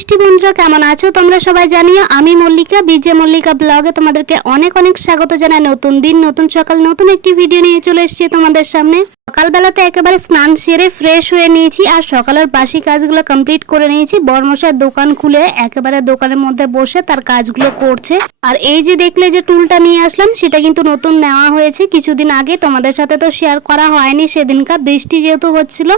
মিষ্টি বন্ধুরা, কেমন আছো তোমরা সবাই? জানিও। আমি মল্লিকা, বিজে মল্লিকা ব্লগে তোমাদেরকে অনেক অনেক স্বাগত জানাই। নতুন দিন, নতুন সকাল, নতুন একটি ভিডিও নিয়ে চলে এসেছি তোমাদের সামনে। সকালবেলাতে একেবারে স্নান সেরে ফ্রেশ হয়ে নিয়েছি আর সকালের বাসি কাজগুলো কমপ্লিট করে নিয়েছি। বরমশাই দোকান খুলে একেবারে দোকানের মধ্যে বসে তার কাজগুলো করছে। আর এই যে দেখলে যে টুলটা নিয়ে আসলাম, সেটা কিন্তু নতুন নেওয়া হয়েছে কিছুদিন আগে। তোমাদের সাথে তো শেয়ার করা হয়নি সেদিনকার, বৃষ্টি যেহেতু হচ্ছিল,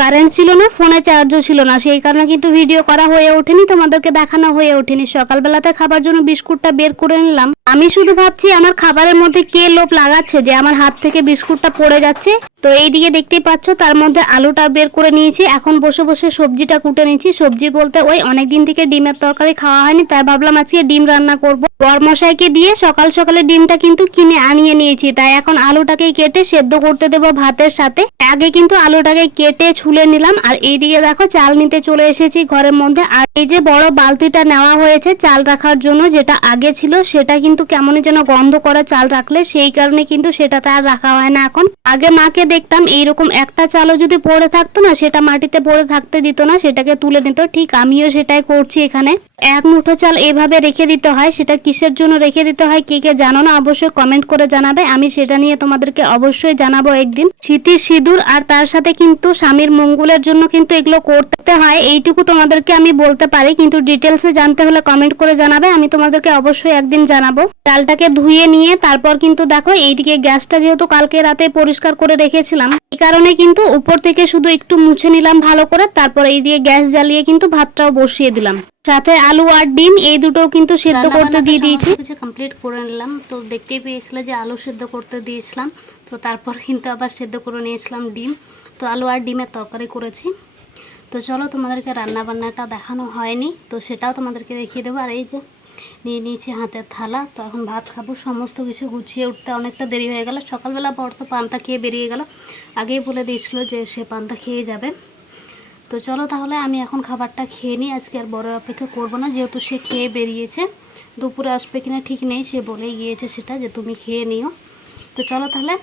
কারেন্ট ছিল না, ফোনে চার্জও ছিল না, সেই কারণে কিন্তু ভিডিও করা হয়ে ওঠেনি, তোমাদেরকে দেখানো হয়ে ওঠেনি। সকালবেলাতে খাবার জন্য বিস্কুটটা বের করে নিলাম। আমি শুধু ভাবছি আমার খাবারের মধ্যে কে লোভ লাগাচ্ছে যে আমার হাত থেকে বিস্কুটটা পড়ে যাচ্ছে। তো এইদিকে দেখতেই পাচ্ছ, তার মধ্যে আলুটা বের করে নিয়েছি। এখন বসে বসে সবজিটা কুটে নিয়েছি। সবজি বলতে ওই অনেকদিন থেকে ডিমের তরকারি খাওয়া হয়নি, তাই ভাবলাম আজকে ডিম রান্না করব। বরমশাইকে দিয়ে সকাল সকালে ডিমটা কিন্তু কিনে আনিয়ে নিয়েছি, তাই এখন আলুটাকে কেটে সেদ্ধ করতে দেবো ভাতের সাথে। আগে কিন্তু আলুটাকে কেটে ছুলে নিলাম। আর এইদিকে দেখো চাল নিতে চলে এসেছি ঘরের মধ্যে। আর এই যে বড় বালতিটা নেওয়া হয়েছে চাল রাখার জন্য, যেটা আগে ছিল সেটা কিন্তু কেমনই যেন গন্ধ করে চাল রাখলে, সেই কারণে কিন্তু সেটাতে আর রাখা হয় না এখন। আগে মাকে দেখতাম এইরকম একটা চালও যদি পড়ে থাকতো না, সেটা মাটিতে পড়ে থাকতে দিত না, সেটাকে তুলে নিত। ঠিক আমিও সেটাই করছি এখানে। এক মুঠো চাল এভাবে রেখে দিতে হয়। সেটা কিসের জন্য রেখে দিতে হয় কে কে জানো না অবশ্যই কমেন্ট করে জানাবে। আমি সেটা নিয়ে তোমাদেরকে অবশ্যই জানাবো একদিন। স্মৃতির সিঁদুর আর তার সাথে কিন্তু স্বামীর মঙ্গলের জন্য কিন্তু এগুলো করতে হয়, এইটুকু তোমাদেরকে আমি বলতে পারি। কিন্তু ডিটেলসে জানতে হলে কমেন্ট করে জানাবে, আমি তোমাদেরকে অবশ্যই একদিন জানাবো। চালটাকে ধুয়ে নিয়ে তারপর কিন্তু দেখো এইদিকে গ্যাসটা যেহেতু কালকে রাতে পরিষ্কার করে রেখেছিলাম, এই কারণে কিন্তু উপর থেকে শুধু একটু মুছে নিলাম ভালো করে। তারপর এই দিয়ে গ্যাস জ্বালিয়ে কিন্তু ভাতটাও বসিয়ে দিলাম, সাথে আলু আর ডিম এই দুটো কিন্তু সেদ্ধ করতে দিয়ে দিয়েছি। কমপ্লিট করে নিলাম। তো দেখতেই পেয়েছিলে যে আলু সেদ্ধ করতে দিয়েছিলাম, তো তারপর কিন্তু আবার সেদ্ধ করে নিয়েছিলাম ডিম। তো আলু আর ডিমের তরকারি করেছি। তো চলো, তোমাদেরকে রান্না বান্নাটা দেখানো হয়নি, তো সেটাও তোমাদেরকে দেখিয়ে দেবো। আর এই যে নিয়ে নিয়েছি হাতের থালা। তো এখন ভাত খাবো। সমস্ত কিছু গুছিয়ে উঠতে অনেকটা দেরি হয়ে গেল। সকালবেলা বর তো পান্তা খেয়ে বেরিয়ে গেল, আগেই বলে দিয়েছিল যে সে পান্তা খেয়ে যাবে। তো চলো তাহলে আমি এখন খাবারটা খেয়ে নিই। আজকে আর বড় অপেক্ষা করবো না, যেহেতু সে খেয়ে বেরিয়েছে। দুপুরে আসবে কিনা ঠিক নেই, সে বলেই গিয়েছে সেটা যে তুমি খেয়ে নিও। তো চলো তাহলে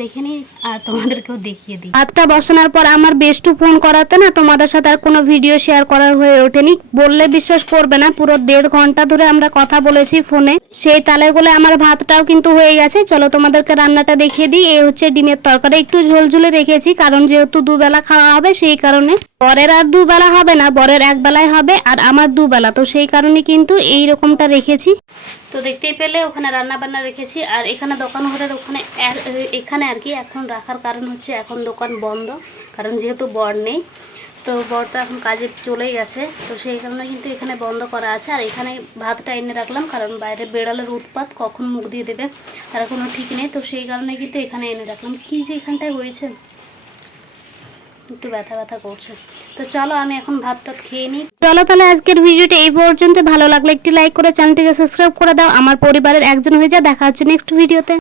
দেখে নিই আর তোমাদেরকেও দেখিয়ে দিই। ভাতটা বসানোর পর আমার বেস্টু ফোন করাতে না তোমাদের সাথে আর কোনো ভিডিও শেয়ার করা হয়ে ওঠেনি। বললে বিশ্বাস করবে না, পুরো 1.5 ঘন্টা ধরে আমরা কথা বলেছি ফোনে। সেই তালে বলে আমার ভাতটাও কিন্তু হয়ে গেছে। চলো তোমাদেরকে রান্নাটা দেখিয়ে দিই। এই হচ্ছে ডিমের তরকারি, একটু ঝোলঝুলে রেখেছি, কারণ যেহেতু দুবেলা খাওয়া হবে সেই কারণে। বরের আর দুবেলা হবে না, বরের একবেলায় হবে আর আমার দুবেলা, তো সেই কারণে কিন্তু এই রকমটা রেখেছি। তো দেখতেই পেলে ওখানে রান্না বান্না রেখেছি। আর এখানে দোকান ঘরের এখানে আর কি এখন রাখার কারণ হচ্ছে এখন দোকান বন্ধ, কারণ যেহেতু বর নেই, তো বরটা এখন কাজে চলেই গেছে, তো সেই কারণে কিন্তু এখানে বন্ধ করা আছে। আর এখানে ভাতটা এনে রাখলাম, কারণ বাইরে বেড়ালের উৎপাত, কখন মুখ দিয়ে দেবে তার কোনো ঠিক নেই, তো সেই কারণে কিন্তু এখানে এনে রাখলাম। কি যে এখানটায় হয়েছে, একটু ব্যথা ব্যথা করছে। তো চলো আমি এখন ভাত টাত খেয়ে নিই। চলো তাহলে আজকের ভিডিওটা এই পর্যন্ত। ভালো লাগলে একটি লাইক করে চ্যানেলটিকে সাবস্ক্রাইব করে দাও, আমার পরিবারের একজন হয়ে যা। দেখা হচ্ছে নেক্সট ভিডিওতে।